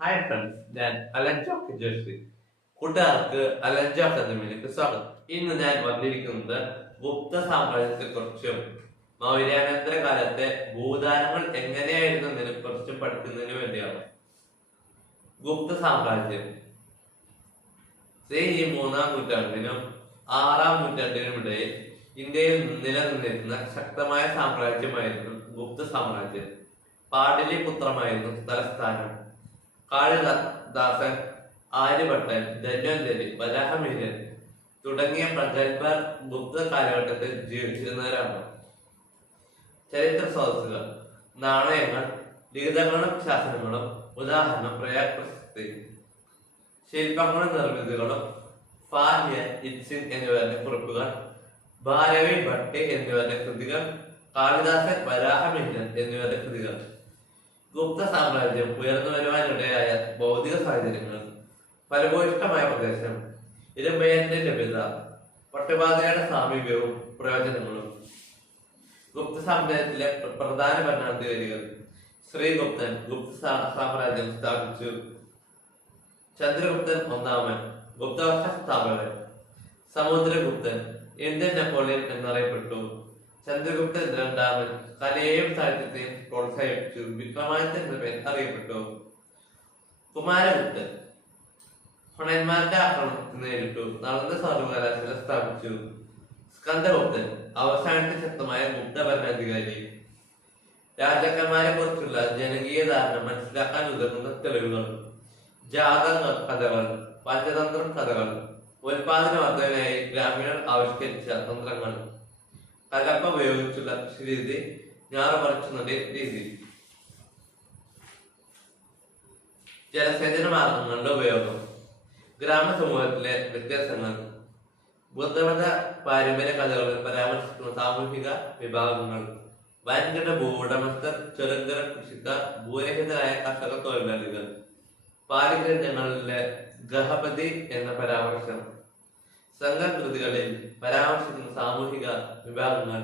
Hi friends, ഞാൻ അലൻജോ ജോഷി. കൂട്ടുകാർക്ക് അലൻജോ അക്കാദമിയിലേക്ക് സ്വാഗതം. ഇന്ന് ഞാൻ വന്നിരിക്കുന്നത് ഗുപ്ത സാമ്രാജ്യത്തെ കുറിച്ചും മൗര്യാനന്തര കാലത്തെ ഭൂദാനങ്ങൾ എങ്ങനെയായിരുന്നു എന്നതിനെ കുറിച്ചും പഠിക്കുന്നതിന് വേണ്ടിയാണ്. ഗുപ്ത സാമ്രാജ്യം ഈ 3-ാം നൂറ്റാണ്ടിനും 6-ാം നൂറ്റാണ്ടിനും ഇടയിൽ ഇന്ത്യയിൽ നിലനിന്നിരുന്ന ശക്തമായ സാമ്രാജ്യമായിരുന്നു ഗുപ്ത സാമ്രാജ്യം. പാടലിപുത്രമായിരുന്നു തലസ്ഥാനം. കാളിദാസൻ, ആര്യഭട്ടൻ, ധന്വന്തരി, വരാഹമിഹിരൻ തുടങ്ങിയ പ്രഗത്ഭർ ഗുപ്ത കാലഘട്ടത്തിൽ ജീവിച്ചിരുന്നവരാണ്. ചരിത്ര സ്രോതസ്സുകൾ: നാണയങ്ങൾ, ലിഖിതങ്ങളും ശാസനങ്ങളും. ഉദാഹരണം പ്രയാഗ് പ്രശസ്തി. ശില്പങ്ങളും നിർമ്മിതികളും: ഫാഹിയൻ, ഇത്സിൻ എന്നിവരുടെ കുറിപ്പുകൾ, ഭാരവി, ഭട്ടി എന്നിവരുടെ കൃതികൾ, കാളിദാസൻ, വരാഹമിഹിരൻ എന്നിവരുടെ കൃതികൾ. ഗുപ്ത സാമ്രാജ്യം ഉയർന്നു വരുവാനിടയായ ഭൗതിക സാഹചര്യങ്ങൾ: ഫലഭൂയിഷ്ടമായ പ്രദേശം, ഇരുമ്പയന്റെ ലഭ്യത, പട്ടുപാതയുടെ സാമീപ്യവും പ്രയോജനങ്ങളും. ഗുപ്ത സാമ്രാജ്യത്തിലെ പ്രധാന ഭരണാധികാരികൾ: ശ്രീഗുപ്തൻ ഗുപ്ത സാമ്രാജ്യം സ്ഥാപിച്ചു. ചന്ദ്രഗുപ്തൻ ഒന്നാമൻ ഗുപ്തവംശ സ്ഥാപകൻ. സമുദ്രഗുപ്തൻ ഇന്ത്യൻ നെപ്പോളിയൻ എന്നറിയപ്പെട്ടു. ചന്ദ്രഗുപ്തൻ രണ്ടാമൻ കലയെയും സാഹിത്യത്തെയും പ്രോത്സാഹിപ്പിച്ചു. വിക്രമാദിത്യൻ എന്ന പേര് അറിയപ്പെട്ടു. കുമാരഗുപ്തൻ ഹുണന്മാരുടെ ആക്രമണത്തിന് നേരിട്ടു. നളന്ദ സർവകലാശാല സ്ഥാപിച്ചു. സ്കന്ദഗുപ്തൻ അവസാനത്തെ ശക്തമായ ഗുപ്ത ഭരണാധികാരി. രാജാക്കന്മാരെ കുറിച്ചുള്ള ജനകീയ ധാരണ മനസ്സിലാക്കാൻ ഉതകുന്ന തെളിവുകൾ: ജാതക കഥകൾ, പഞ്ചതന്ത്രം കഥകൾ, ഉൽപാദന വർദ്ധനയായി ഗ്രാമീണർ ആവിഷ്കരിച്ച തന്ത്രങ്ങൾ, കലപ്പ ഉപയോഗിച്ചുള്ള കൃഷിരീതി, ഞാറുപറിച്ചുനട രീതി. ജലസേചന മാർഗങ്ങളുടെ ഉപയോഗം, ഗ്രാമസമൂഹത്തിലെ വ്യത്യാസങ്ങൾ, ബുദ്ധമത പാരമ്പര്യ കഥകളിൽ പരാമർശിക്കുന്ന സാമൂഹിക വിഭാഗങ്ങൾ, വൻകിട ഭൂവുടമസ്ഥർ, ചെറുകിട കൃഷിക്കാർ, ഭൂരഹിതരായ കർഷക തൊഴിലാളികൾ. പാലിഗ്രന്ഥങ്ങളിലെ ഗഹപതി എന്ന പരാമർശം. സംഘകൃതികളിൽ പരാമർശിക്കുന്ന സാമൂഹിക വിഭാഗങ്ങൾ: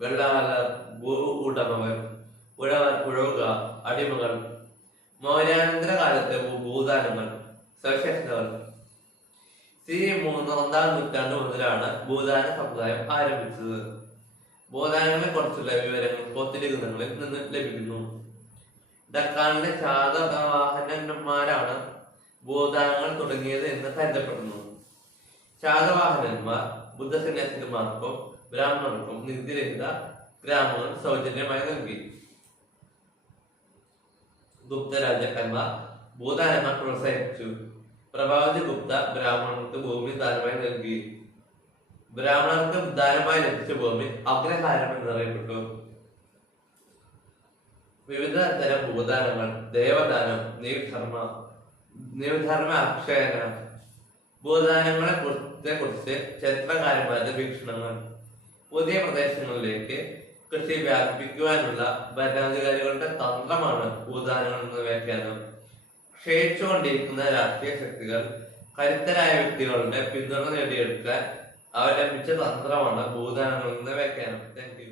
വെള്ളാളർ, ഭൂ ഉടമകൾ, ഉഴവർ, ഉഴവുകാർ, അടിമകൾ. മൗര്യാനന്തര കാലത്തെ ഭൂദാനങ്ങൾ, സവിശേഷതകൾ. ഒന്നാം നൂറ്റാണ്ട് മുതലാണ് ഭൂദാന സമുദായം ആരംഭിച്ചത്. ഭൂദാനങ്ങളെ കുറിച്ചുള്ള വിവരങ്ങൾ പോത്തിലിഖിതങ്ങളിൽ നിന്ന് ലഭിക്കുന്നു. ഡക്കാനിലെ ശാതവാഹനന്മാരാണ് ഭൂദാനങ്ങൾ തുടങ്ങിയത് എന്ന് കരുതപ്പെടുന്നു. ശാതവാഹനന്മാർ ബുദ്ധസന്യാസിമാർക്കും ബ്രാഹ്മണർക്കും നികുതിരഹിത ഗ്രാമങ്ങൾ സൗജന്യമായി നൽകി. ഗുപ്ത രാജാക്കന്മാർ ഭൂദാനങ്ങൾ പ്രോത്സാഹിപ്പിച്ചു. പ്രഭാവതി ഗുപ്ത ബ്രാഹ്മണർക്ക് ഭൂമി ദാനമായി നൽകി. ബ്രാഹ്മണർക്ക് ദാനമായി ലഭിച്ച ഭൂമി അഗ്രഹാരം എന്നറിയപ്പെട്ടു. വിവിധ തരം ഭൂദാനങ്ങൾ: ദേവദാനം, നീവധർമ്മ, അക്ഷയന. ഭൂദാനങ്ങളെ കുറിച്ച് ചരിത്രകാരന്മാരുടെ വീക്ഷണങ്ങൾ: പുതിയ പ്രദേശങ്ങളിലേക്ക് കൃഷി വ്യാപിപ്പിക്കുവാനുള്ള ഭരണാധികാരികളുടെ തന്ത്രമാണ് ഭൂദാനങ്ങൾ എന്ന വ്യാഖ്യാനം. ക്ഷയിച്ചുകൊണ്ടിരിക്കുന്ന രാഷ്ട്രീയ ശക്തികൾ കരുത്തരായ വ്യക്തികളുടെ പിന്തുണ നേടിയെടുക്കാൻ അവലംബിച്ച തന്ത്രമാണ് ഭൂദാനങ്ങൾ എന്ന വ്യാഖ്യാനം. Thank you.